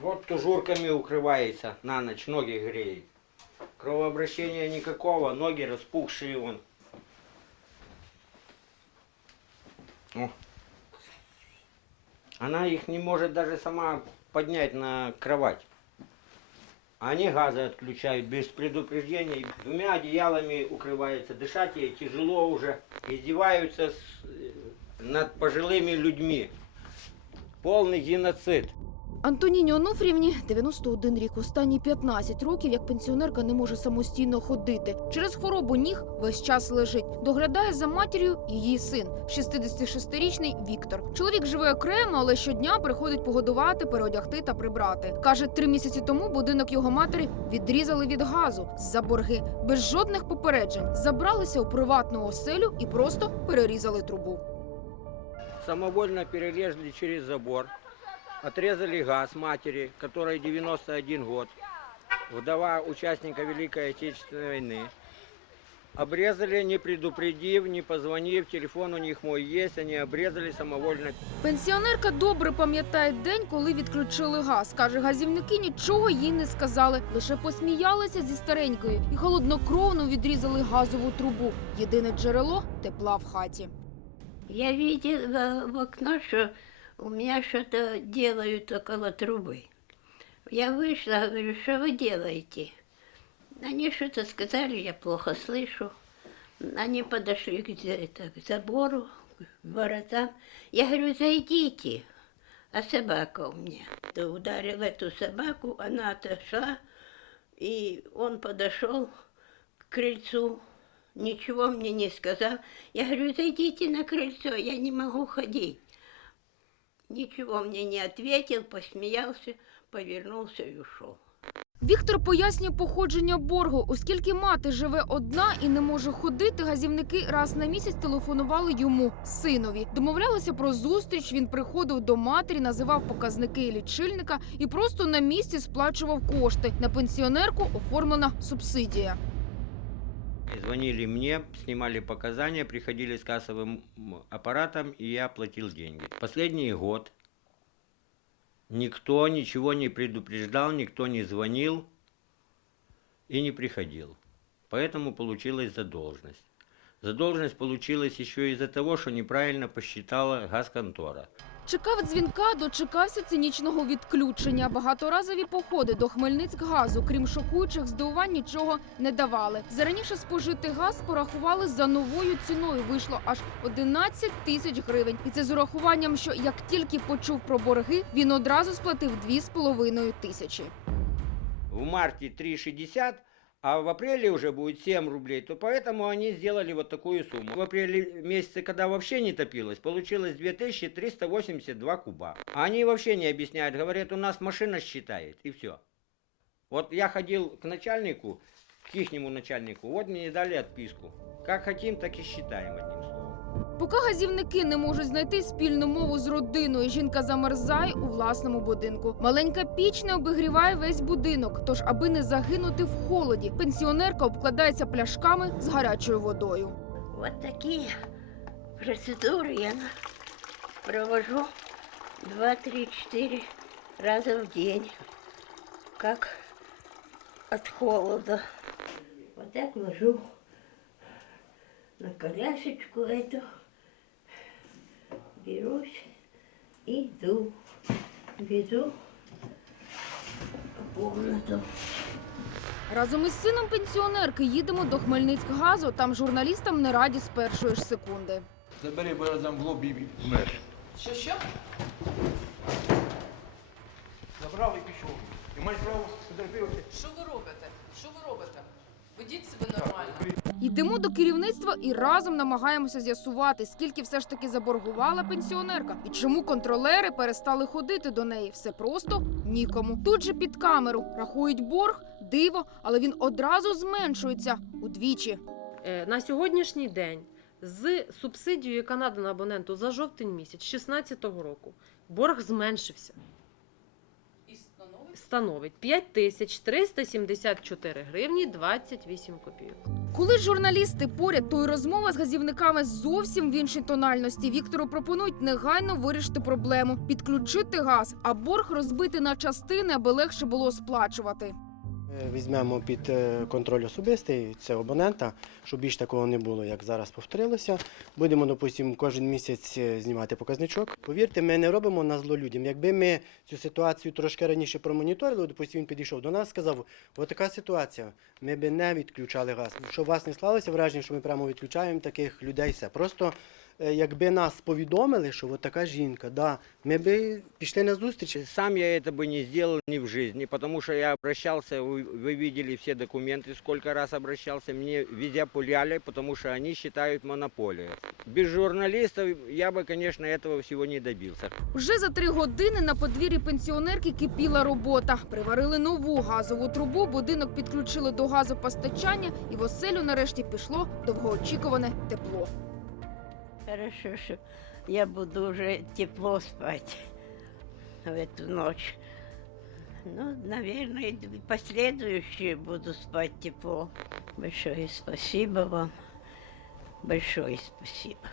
Вот тужурками укрывается на ночь, ноги греет. Кровообращения никакого, ноги распухшие вон. О. Она их не может даже сама поднять на кровать. Они газы отключают без предупреждения. Двумя одеялами укрывается. Дышать ей тяжело уже. Издеваются с- э, над пожилыми людьми. Полный геноцид. Антоніні Онуфрівні 91 рік. Останні 15 років, як пенсіонерка не може самостійно ходити. Через хворобу ніг весь час лежить. Доглядає за матір'ю її син, 66-річний Віктор. Чоловік живе окремо, але щодня приходить погодувати, переодягти та прибрати. Каже, три місяці тому будинок його матері відрізали від газу за борги, без жодних попереджень. Забралися у приватну оселю і просто перерізали трубу. Самовольно перерезали через забор. Отрезали газ матери, которой 91 год. Вдова участника Великой Отечественной войны. Обрезали, не предупредив, не позвонив, телефон у них мой есть, они обрезали самовольно. Пенсіонерка добре пам'ятає день, коли відключили газ. Каже, газівники нічого їй не сказали, лише посміялися зі старенькою і холоднокровно відрізали газову трубу. Єдине джерело тепла в хаті. Я видела в окно, что у меня что-то делают около трубы. Я вышла, говорю, что вы делаете? Они что-то сказали, я плохо слышу. Они подошли к, это, к забору, к воротам. Я говорю, зайдите. А собака у меня. То ударил эту собаку, она отошла, и он подошел к крыльцу, ничего мне не сказал. Я говорю, зайдите на крыльцо, я не могу ходить. Ничего мне не ответил, посмеялся, повернулся и ушел. Віктор пояснює походження боргу, оскільки мати живе одна і не може ходити. Газівники раз на місяць телефонували йому синові. Домовлялися про зустріч. Він приходив до матері, називав показники лічильника і просто на місці сплачував кошти. На пенсіонерку оформлена субсидія. Звонили мне, снимали показания, приходили с кассовым аппаратом, и я платил деньги. Последний год никто ничего не предупреждал, никто не звонил и не приходил. Поэтому получилась задолженность. Задолженность получилась еще из-за того, что неправильно посчитала газконтора. Чекав дзвінка, дочекався цинічного відключення. Багаторазові походи до Хмельницькгазу, крім шокуючих здивувань, нічого не давали. За раніше спожитий газ порахували за новою ціною. Вийшло аж 11 тисяч гривень. І це з урахуванням, що як тільки почув про борги, він одразу сплатив 2,5 тисячі. В марте 3,60, а в апреле уже будет 7 рублей, то поэтому они сделали вот такую сумму. В апреле месяце, когда вообще не топилось, получилось 2382 куба. Они вообще не объясняют, говорят, у нас машина считает, и все. Вот я ходил к начальнику, к ихнему начальнику, вот мне дали отписку. Как хотим, так и считаем, одним словом. Поки газівники не можуть знайти спільну мову з родиною, жінка замерзає у власному будинку. Маленька піч не обігріває весь будинок. Тож, аби не загинути в холоді, пенсіонерка обкладається пляшками з гарячою водою. Вот такие процедуры я провожу 2-3-4 раза в день, как от холода. Вот так ложу на колясочку эту, берусь иду, веду в комнату. Разом із сином пенсіонерки їдемо до Хмельницькгазу. Там журналістам не раді з першої ж секунди. Забери, бо я дам в лобі і вмер. Що що? Забрав і пішов. І маєш право потерпіти. Що ви робите? Що ви робите? Ведіть себе нормально. Йдемо до керівництва і разом намагаємося з'ясувати, скільки все ж таки заборгувала пенсіонерка і чому контролери перестали ходити до неї. Все просто нікому. Тут же під камеру рахують борг, диво, але він одразу зменшується удвічі. Е, На сьогоднішній день з субсидією, яка надана абоненту за жовтень місяць 2016 року, борг зменшився. Становить 5374 гривні 28 копійок. Коли журналісти поряд, то й розмова з газівниками зовсім в іншій тональності. Віктору пропонують негайно вирішити проблему, підключити газ, а борг розбити на частини, аби легше було сплачувати. Е, Візьмемо під е, контроль особистий це абонента, щоб більш такого не було, як зараз повторилося. Будемо, допустимо, кожен місяць е, знімати показничок. Повірте, ми не робимо на зло людям. Якби ми цю ситуацію трошки раніше промоніторили, допустимо, він підійшов до нас, сказав, от така ситуація, ми би не відключали газ. Щоб вас не склалося враження, що ми прямо відключаємо таких людей. Все. Просто якби нас повідомили, що от така жінка, да, ми би пішли на зустріч. Сам я это бы не сделал ни в жизни, потому что я обращался, вы, вы видели все документы, сколько раз обращался, мне везде пуляли, потому что они считают монополией. Без журналистов я бы, конечно, этого всего не добился. Вже за три години на подвір'ї пенсіонерки кипіла робота. Приварили нову газову трубу, будинок підключили до газопостачання, і в оселю нарешті пішло довгоочікуване тепло. Хорошо, що я буду вже тепло спати в цю ніч. Ну, наверное, последующие буду спать тепло. Большое спасибо вам. Большое спасибо.